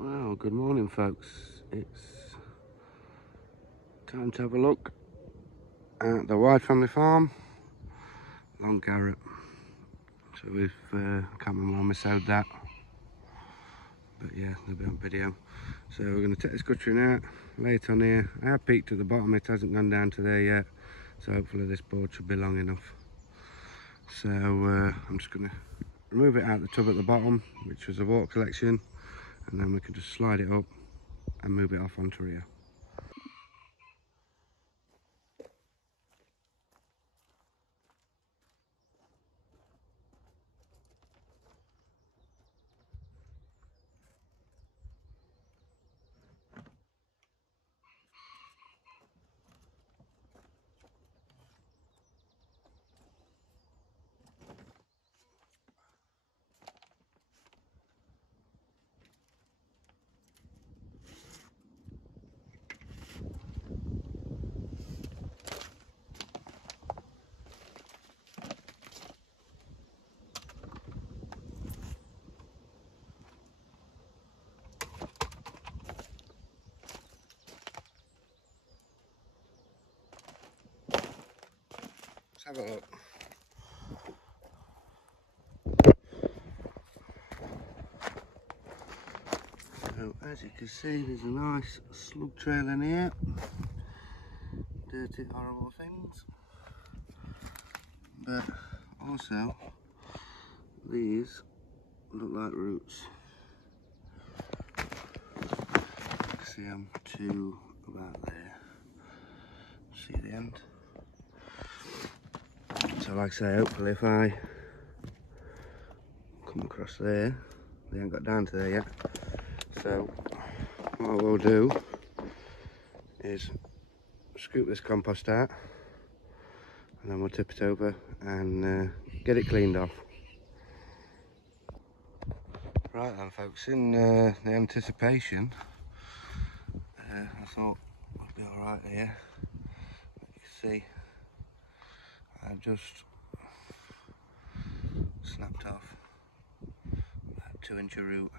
Well, good morning folks. It's time to have a look at the Whyde family farm, Long Garrett. So we've, I can't remember when we sowed that, but yeah, there'll be on video. So we're going to take this guttering out, lay it on here. I have peeked at the bottom, it hasn't gone down to there yet, so hopefully this board should be long enough. So I'm just going to remove it out the tub at the bottom, which was a water collection, and then we can just slide it up and move it off onto here. Let's have a look. So as you can see, there's a nice slug trail in here. Dirty, horrible things. But also, these look like roots. You can see them to about there. See the end? So like I say, hopefully if I come across there, they haven't got down to there yet. So what I will do is scoop this compost out, and then we'll tip it over and get it cleaned off. Right then folks, in the anticipation, I thought I'd be alright here. You can see I've just snapped off that 2-inch root.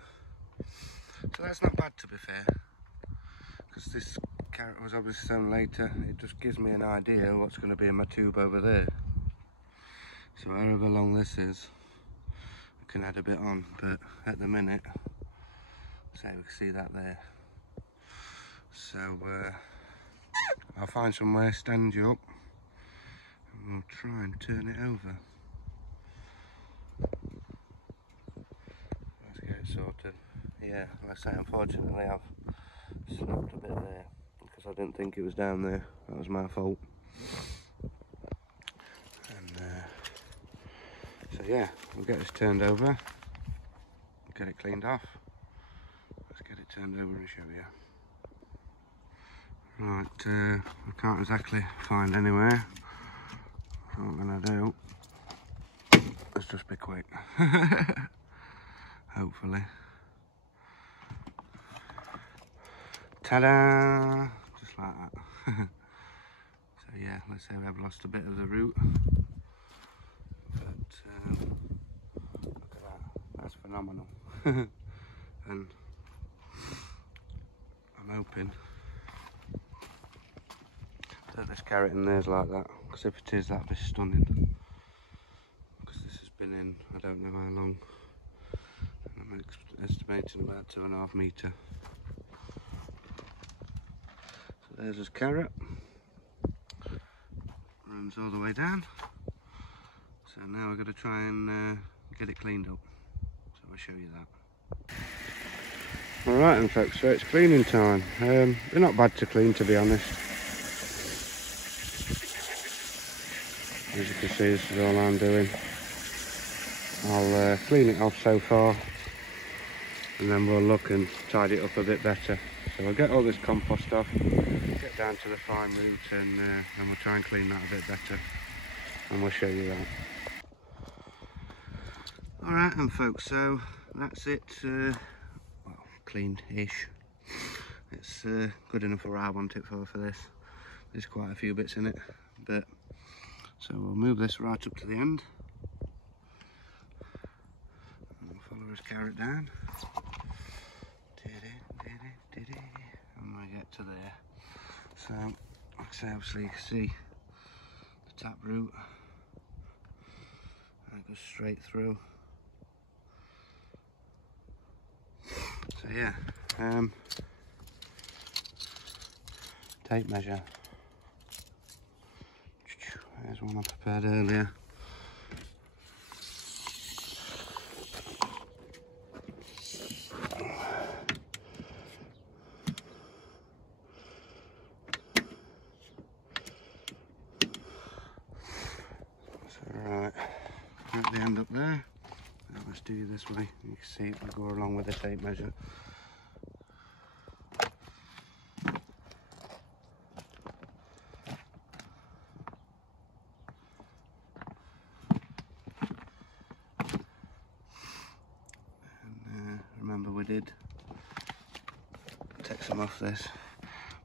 So that's not bad, to be fair, because this carrot was obviously sown later. It just gives me an idea what's going to be in my tube over there. So however long this is, I can add a bit on, but at the minute, say we can see that there. So I'll find somewhere, stand you up, and we'll try and turn it over. Let's get it sorted. Yeah, like I say, unfortunately I've snapped a bit there because I didn't think it was down there. That was my fault. And so yeah, we'll get this turned over, get it cleaned off. Let's get it turned over and show you. Right, I can't exactly find anywhere. So what I'm gonna do, let's just be quick. Hopefully. Ta-da! Just like that. So yeah, let's say I've lost a bit of the root. But look at that, that's phenomenal. And I'm hoping that this carrot in there's like that, because if it is, that'd be stunning. Because this has been in, I don't know how long. I'm estimating about 2.5 metre. So there's this carrot. Runs all the way down. So now we're going to try and get it cleaned up. So I'll show you that. Alright then folks, so it's cleaning time. They're not bad to clean, to be honest. As you can see, this is all I'm doing. I'll clean it off so far, and then we'll look and tidy it up a bit better. So I'll get all this compost off, get down to the fine root, and we'll try and clean that a bit better, and we'll show you that. Alright then folks, so that's it, well, cleaned-ish. It's good enough for what I want it for this. There's quite a few bits in it, but so we'll move this right up to the end. And we'll follow his carrot down. There it to there. So, like I say, obviously you can see the tap root. And it goes straight through. So yeah, tape measure. There's one I prepared earlier. Right, at the end up there. Now let's do it this way. You can see it will go along with the tape measure. And remember we did take some off this,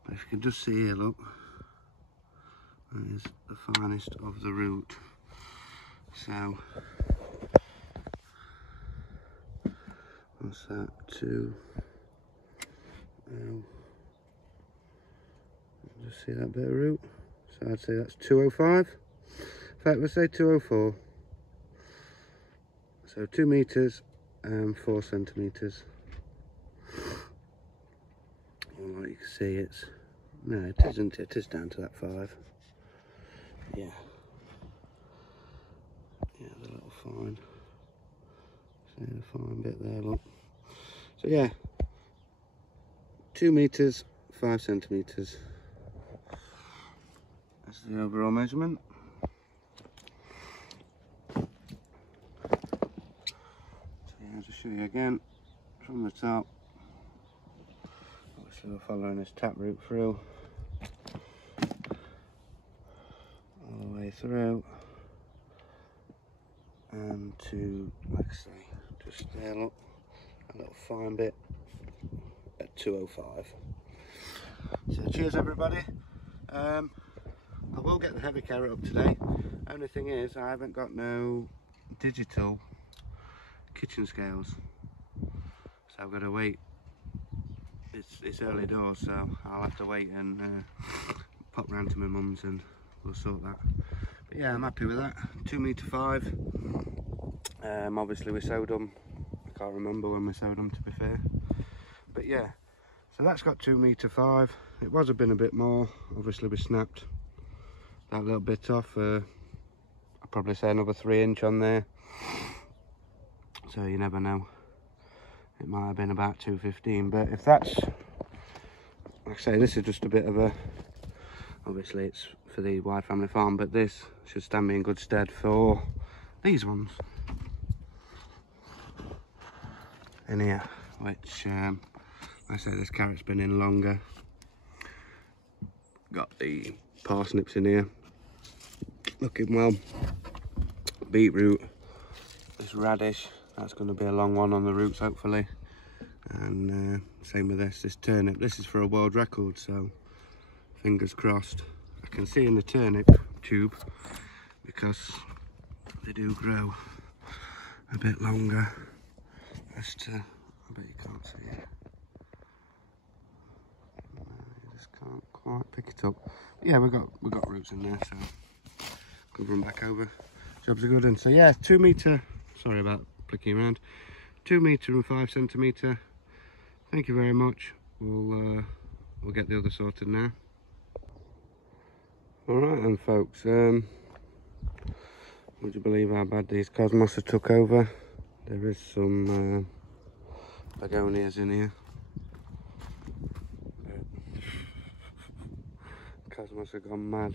but if you can just see here, look, that is the finest of the root. So what's that? 2. Just see that bit of root. So I'd say that's 205. In fact, we'll say 204. So 2 meters and 4 centimeters. Well, like you can see, it's no, it isn't. It is down to that 5. Yeah. Yeah, the little fine. See the fine bit there, look. So yeah, 2 meters, 5 centimeters. That's the overall measurement. So yeah, I'll just show you again from the top. Obviously we're following this tap root through, all the way through, and to, like I say, just there, look, a little fine bit at 205. So cheers everybody. I will get the heavy carrot up today. Only thing is, I haven't got no digital kitchen scales, so I've got to wait. It's early doors, so I'll have to wait and pop round to my mum's and we'll sort that. But yeah, I'm happy with that. 2 meter 5. Obviously we sewed them. I can't remember when we sewed them, to be fair. But yeah, so that's got 2 meter 5. It was been a bit more. Obviously we snapped that little bit off. I'd probably say another 3 inch on there. So you never know. It might have been about 215, but if that's, like I say, this is just a bit of a, obviously it's for the Whyde family farm, but this should stand me in good stead for these ones in here, which, like I say, this carrot's been in longer. Got the parsnips in here, looking well. Beetroot, this radish, that's going to be a long one on the roots hopefully. And same with this turnip. This is for a world record, so fingers crossed. I can see in the turnip tube, because they do grow a bit longer. As to, I bet you can't see it. No, you just can't quite pick it up. But yeah, we've got roots in there, so could run back over. Jobs are good. And so yeah, 2 meter. Sorry about flicking around. 2 meter and 5 centimeter. Thank you very much. We'll get the other sorted now. All right then, folks. Would you believe how bad these cosmos have took over? There is some begonias in here. Cosmos have gone mad.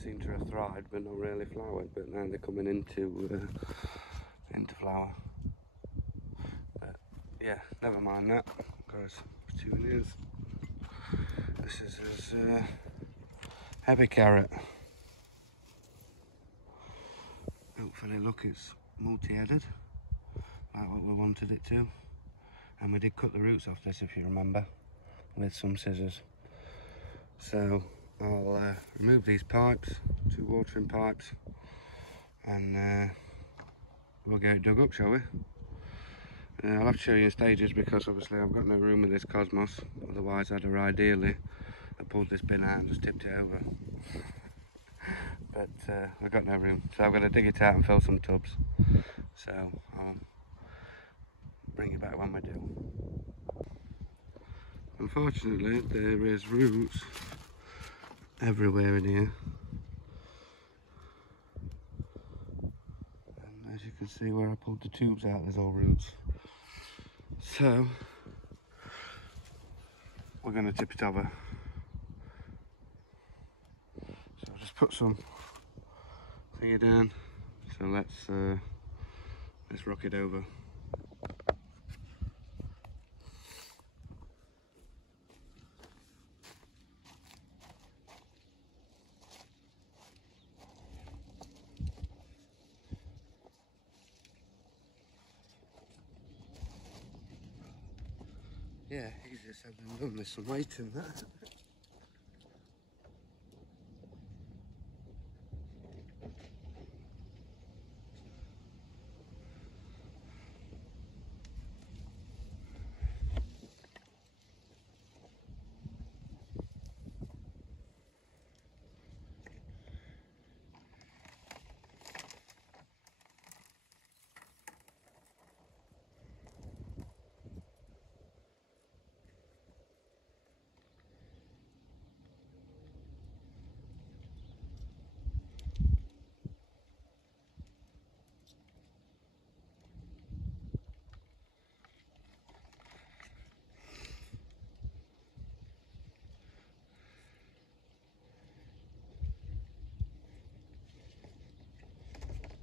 Seem to have thrived, but not really flowered. But now they're coming into flower. But yeah, never mind that, because 2 years. This is his heavy carrot. Hopefully, look, it's multi-headed, like what we wanted it to. And we did cut the roots off this, if you remember, with some scissors. So I'll remove these pipes, 2 watering pipes, and we'll get it dug up, shall we? I'll have to show you in stages because obviously I've got no room with this Cosmos. Otherwise I'd have ideally pulled this bin out and just tipped it over. But I've got no room, so I've got to dig it out and fill some tubs. So I'll bring it back when we do. Unfortunately, there is roots everywhere in here. And as you can see where I pulled the tubes out, there's all roots. So we're going to tip it over. So I'll just put some thingy down. So let's rock it over. Yeah, easier said than done. There's some weight in that.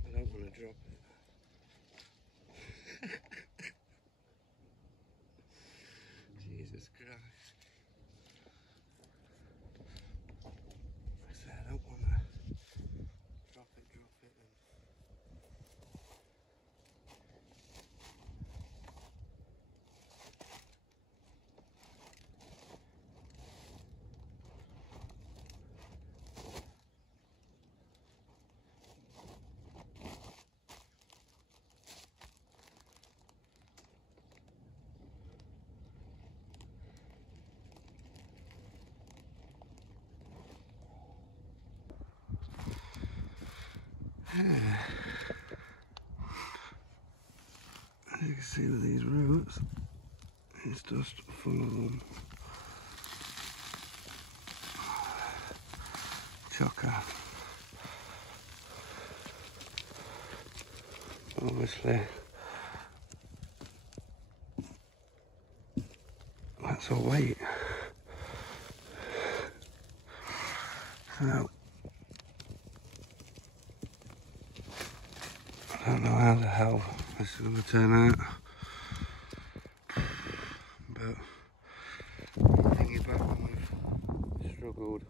I don't want to drop it. Jesus Christ. I said I don't want to drop it and... As you can see with these roots, it's just full of them. Chocker. Obviously, that's all weight. So, I don't know how the hell this is going to turn out, but thinking back when we've struggled,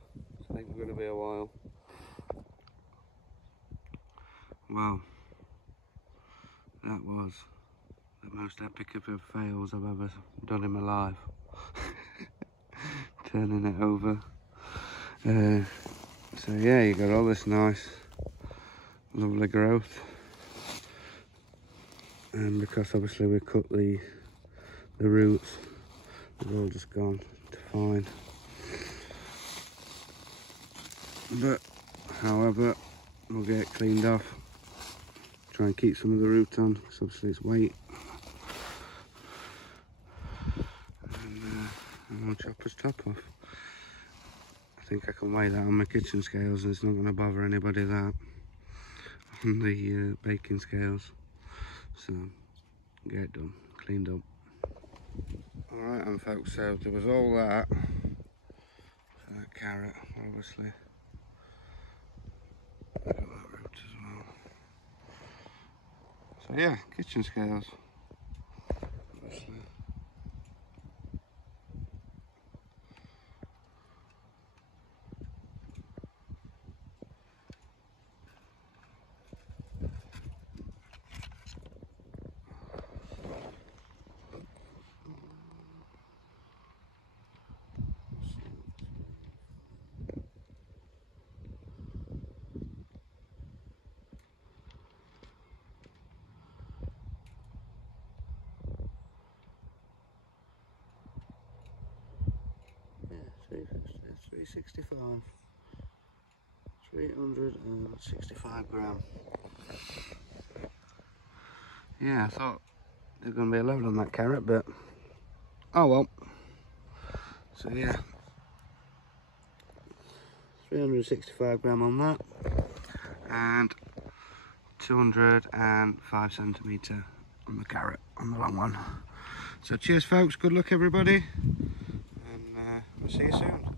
I think we're going to be a while. Well, that was the most epic of fails I've ever done in my life. Turning it over. So yeah, you got all this nice, lovely growth. And because obviously we cut the roots, they've all just gone to fine. But however, we'll get it cleaned off. Try and keep some of the roots on, because obviously it's weight. And we'll chop his top off. I think I can weigh that on my kitchen scales and it's not going to bother anybody that on the baking scales. So get it done, cleaned up. Alright then folks, so there was all that for that carrot, obviously. Got that root as well. So yeah, kitchen scales. Obviously. 365. 365 gram. Yeah, I thought there's going to be a load on that carrot, but oh well. So yeah, 365 gram on that, and 205 centimetre on the carrot, on the long one. So cheers folks, good luck everybody, and we'll see you soon.